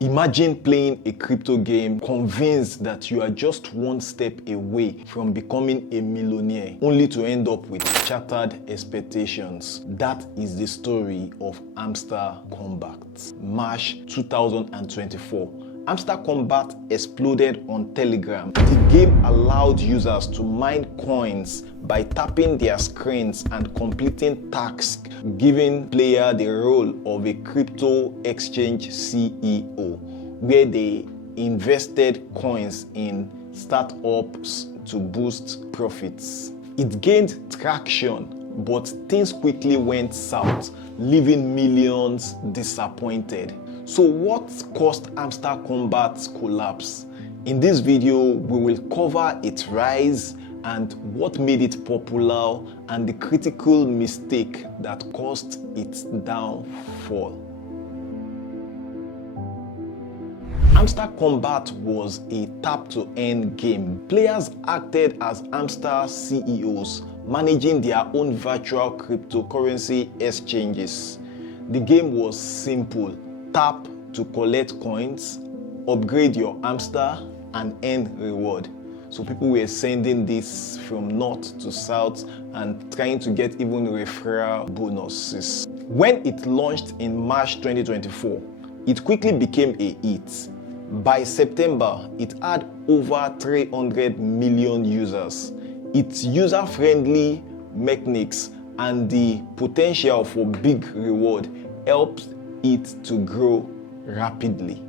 Imagine playing a crypto game convinced that you are just one step away from becoming a millionaire, only to end up with shattered expectations. That is the story of Hamster Kombat. March 2024. Hamster Kombat exploded on Telegram. The game allowed users to mine coins by tapping their screens and completing tasks, giving players the role of a crypto exchange CEO, where they invested coins in startups to boost profits. It gained traction, but things quickly went south, leaving millions disappointed. So what caused Hamster Kombat's collapse? In this video, we will cover its rise and what made it popular and the critical mistake that caused its downfall. Hamster Kombat was a tap-to-earn game. Players acted as hamster CEOs, managing their own virtual cryptocurrency exchanges. The game was simple. Tap to collect coins, upgrade your hamster, and earn reward. So people were sending this from north to south and trying to get even referral bonuses. When it launched in March 2024, it quickly became a hit. By September, it had over 300 million users. Its user-friendly mechanics and the potential for big reward helped it to grow rapidly.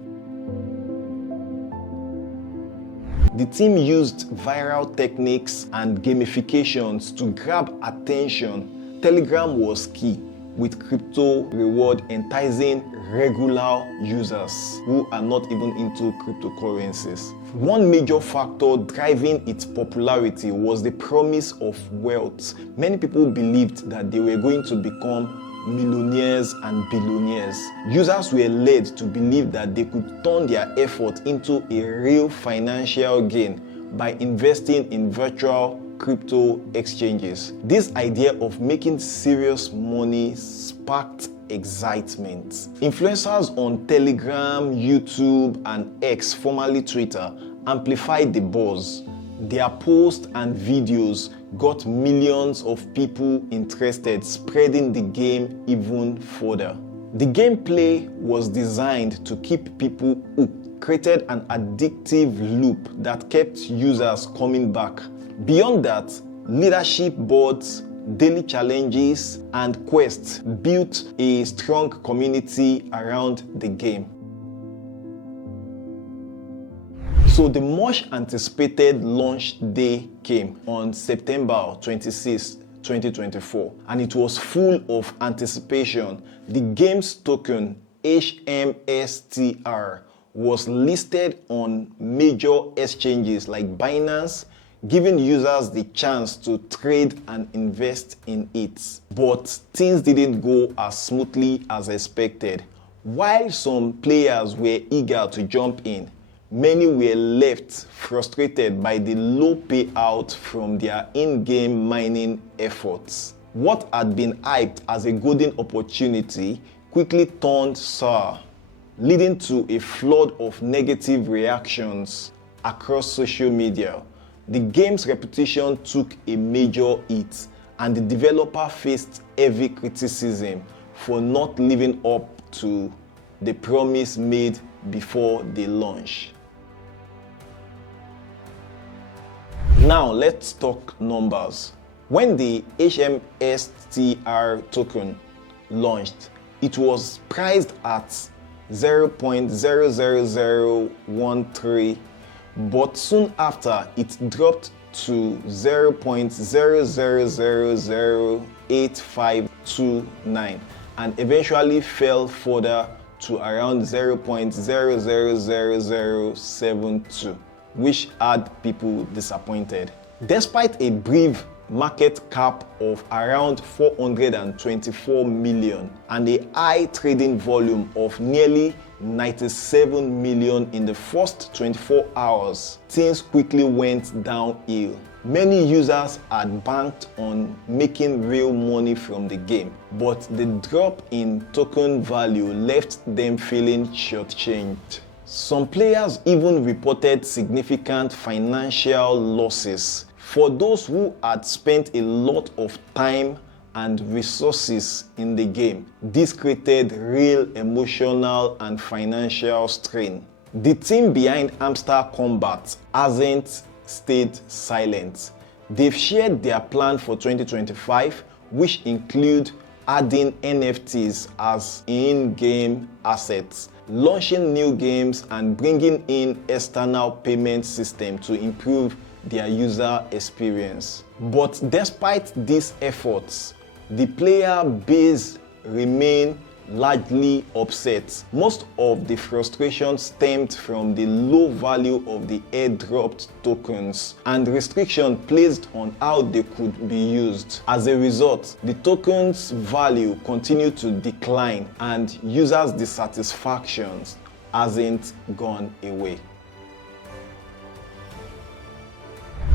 The team used viral techniques and gamifications to grab attention. Telegram was key, with crypto reward enticing regular users who are not even into cryptocurrencies. One major factor driving its popularity was the promise of wealth. Many people believed that they were going to become millionaires and billionaires. Users were led to believe that they could turn their effort into a real financial gain by investing in virtual crypto exchanges. This idea of making serious money sparked excitement. Influencers on Telegram, YouTube, and X, formerly Twitter, amplified the buzz. Their posts and videos got millions of people interested, spreading the game even further. The gameplay was designed to keep people hooked, created an addictive loop that kept users coming back. Beyond that, leadership boards, daily challenges, and quests built a strong community around the game. So the much anticipated launch day came on September 26, 2024, and it was full of anticipation. The game's token, HMSTR, was listed on major exchanges like Binance, giving users the chance to trade and invest in it. But things didn't go as smoothly as expected. While some players were eager to jump in, many were left frustrated by the low payout from their in-game mining efforts. What had been hyped as a golden opportunity quickly turned sour, leading to a flood of negative reactions across social media. The game's reputation took a major hit, and the developer faced heavy criticism for not living up to the promise made before the launch. Now let's talk numbers. When the HMSTR token launched, it was priced at 0.00013, but soon after it dropped to 0.0008529 and eventually fell further to around 0.00072, which had people disappointed. Despite a brief market cap of around 424 million and a high trading volume of nearly 97 million in the first 24 hours, things quickly went downhill. Many users had banked on making real money from the game, but the drop in token value left them feeling shortchanged. Some players even reported significant financial losses. For those who had spent a lot of time and resources in the game, this created real emotional and financial strain. The team behind Hamster Kombat hasn't stayed silent. They've shared their plan for 2025, which include adding NFTs as in-game assets, launching new games, and bringing in external payment system to improve their user experience. But despite these efforts, the player base remain largely upset. Most of the frustration stemmed from the low value of the airdropped tokens and restriction placed on how they could be used. As a result, the tokens value continued to decline and users' dissatisfaction hasn't gone away.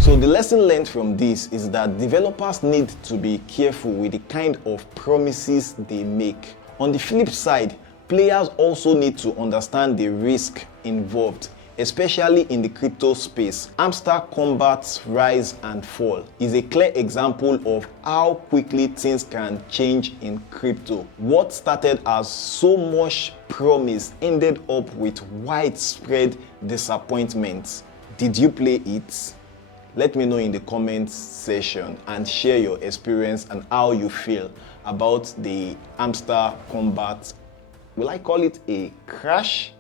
So the lesson learned from this is that developers need to be careful with the kind of promises they make. On the flip side, players also need to understand the risk involved, especially in the crypto space. Hamster Kombat's rise and fall is a clear example of how quickly things can change in crypto. What started as so much promise ended up with widespread disappointment. Did you play it? Let me know in the comments section and share your experience and how you feel about the Hamster Kombat. Will I call it a crash